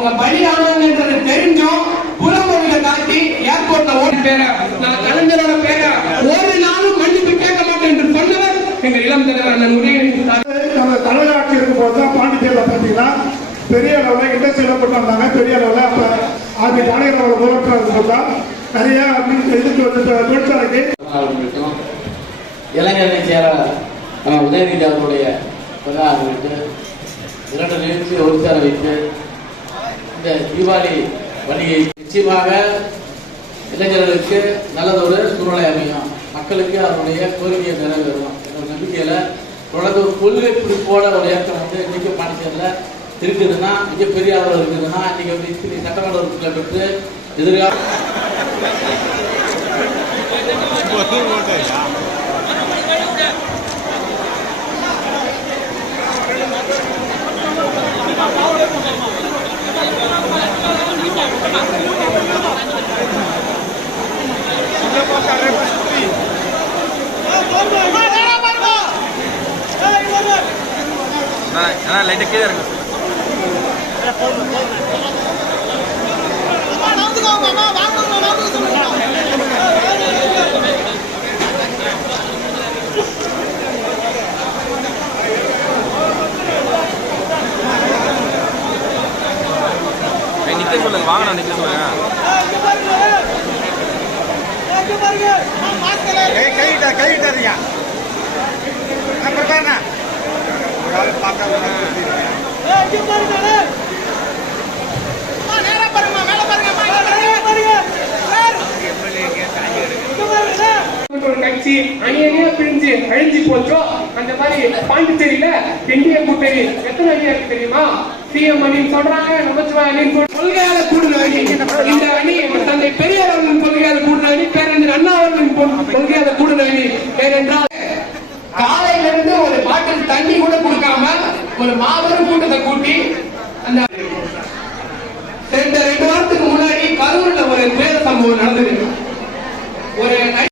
அவங்க பலியானாங்கன்றது தெரிஞ்சும் புறமொழியில காட்டி ஏர்போர்ட்ல ஓடி பேர நான் கலைஞரோட பேர ஒரு நாளும் மன்னிப்பு கேட்க மாட்டேன் என்று சொன்னவர் எங்க இளம் தலைவர் அண்ணன் உதயநிதி ஸ்டாலின். தலைவர் ஆட்சி இருக்கும் போதுதான் பாண்டிச்சேரியில பார்த்தீங்கன்னா பெரிய அளவில் இண்டஸ்ட்ரியில கொண்டு வந்தாங்க. பெரிய அளவில் அப்ப ஆர்மி தலைவரோட முதலமைச்சர் தான் நிறைய இதுக்கு வந்து தொழிற்சாலைக்கு இளைஞரணி செயலாளர் நம்ம உதயநிதி அவர்களுடைய வைத்து 2 நிகழ்ச்சி ஒரு சேர வைத்து இந்த தீபாவளி பண்டிகை நிச்சயமாக இளைஞர்களுக்கு நல்லதொரு சூழ்நிலை அமையும், மக்களுக்கு அவருடைய கோரிக்கையை நிறைவேறும் என்ற நம்பிக்கையில தொடர்ந்து ஒரு கொள்கை பிடிப்போட ஒரு இயக்கம் வந்து இன்னைக்கு பாண்டிச்சேரியில் இருக்குதுன்னா, மிகப்பெரிய அளவில் இருக்குதுன்னா, இன்னைக்கு வந்து இத்தனை சட்டமன்ற உறுப்பினர்களை பெற்று எதிர்கால லைட்டா கீழே இருக்கு. நிக்க சொல்லுங்க, வாங்க நிக்க சொல்லுங்க. கையிட்டாருயா கட்சி அணியனே பிரிஞ்சு அழிஞ்சு போச்சோ அந்த மாதிரி பாண்டிச்சேரியில இந்திய கூட்டணி எத்தனை அணியா இருக்கு தெரியுமா? சிஎம் அணின்னு சொல்றாங்க, நமச்சிவாய அணின்னு கொள்கையால கூடுதல் அணி. இந்த அணி தந்தை பெரியார் அவர்களின் கொள்கையால கூடுதல் அணி, பேரறிஞர் அண்ணா அவர்களின் கொள்கையால கூடுதல் அணி. ஏனென்றால் காலையில இருந்து ஒரு பாட்டில் தண்ணி கூட கொடுக்காம ஒரு மாபெரும் கூட்டத்தை கூட்டி